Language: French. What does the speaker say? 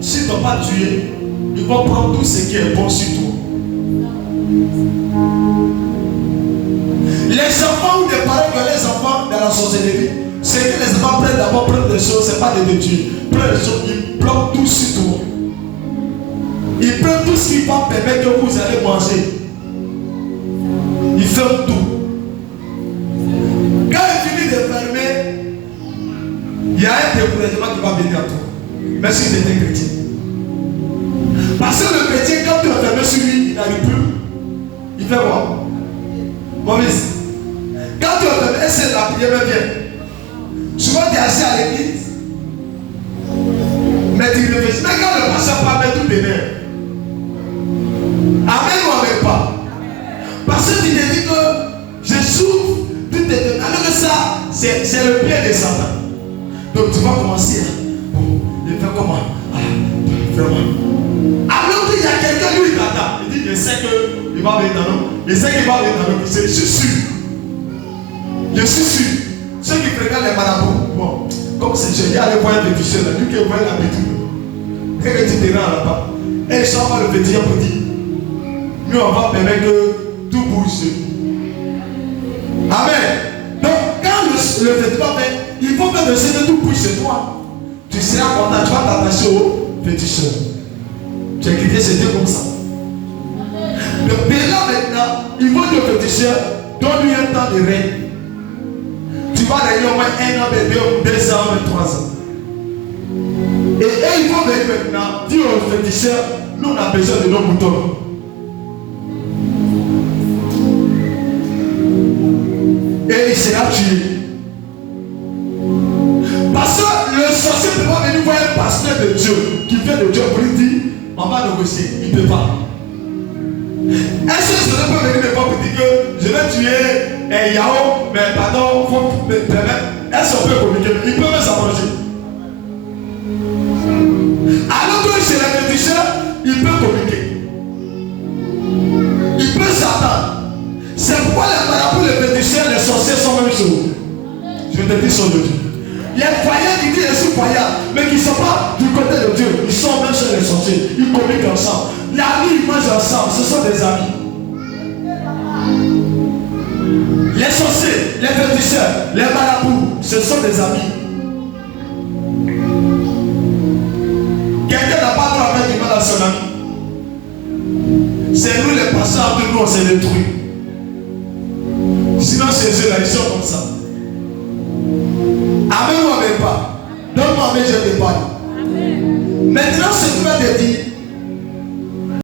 s'ils ne t'ont pas tué, ils vont prendre tout ce qui est bon sur toi. Les enfants ou les parents qui ont les enfants dans la sorcellerie, c'est que les enfants prennent d'abord prendre des choses, c'est pas de tuer. Prennent des choses, ils bloquent tout sur toi. Ils prennent tout ce qui va permettre que vous allez manger. Ils ferment tout. Quand ils finissent de fermer, il y a un découragement qui va venir à toi. Même si tu étais chrétien. Parce que le chrétien, quand tu as fermé sur lui, il n'arrive plus. Il fait quoi? Maurice, quand tu as fermé, c'est la prière même bien. Souvent tu es assis à l'église. Mais tu réfléchis. Mais quand le pasteur parle, mais tout démerde. Amen ou amen pas? Parce que tu te dis que je souffre, tout est. Alors que ça, c'est le pied de Satan. Donc tu vas commencer. Bon, il fait comment? Vraiment. Alors qu'il y a quelqu'un, lui, il t'attend. Il dit, je sais qu'il va venir dans l'eau. Je sais qu'il va venir dans l'eau. Je suis sûr. Je suis sûr. Ceux qui fréquentent les marabouts, bon, comme c'est Dieu, il y a les voyants de féticheurs là, lui qui voit l'habitude. Quand tu te rends là-bas, et ils sont pas le féticheur pour dire, nous on va permettre que tout bouge. Amen. Donc quand le féticheur fait, il faut que le Seigneur tout bouge chez toi. Tu seras content, tu vas t'attacher au féticheur. Tu as quitté ce Dieu comme ça. Donc dès là maintenant, il faut que le féticheur donne-lui un temps de règne. Tu vas régner au moins 1 an, 2 ans, 3 ans. Et il faut venir maintenant dire aux féticheurs, nous on a besoin de nos moutons. Et il sera tué. Parce que le sorcier ne peut pas venir voir un pasteur de Dieu qui vient de Dieu pour lui dire, on va négocier. Il ne peut pas. Est-ce que je ne peux venir me voir pour dire que je vais tuer Yahoo, mais pardon, il faut me permettre. Est-ce qu'on peut communiquer? Il peut même s'approcher. Alors que chez les féticheurs, il peut communiquer. Il peut s'attendre. C'est pourquoi les marabouts, les féticheurs, les sorciers sont même choses. Je te dis sur le Dieu. Les voyants qui disent je suis voyant, mais qui ne sont pas du côté de Dieu, ils sont même chez les sorciers. Ils communiquent ensemble. La nuit, ils mangent ensemble. Ce sont des amis. Les sorciers, les féticheurs, les marabouts, ce sont des amis. Quelqu'un n'a pas droit à faire du mal à son ami. C'est nous les pasteurs, entre nous on s'est détruit. Sinon chez eux là, ils sont comme ça. Amen ou amen pas? Donne-moi amen, je te parle. Maintenant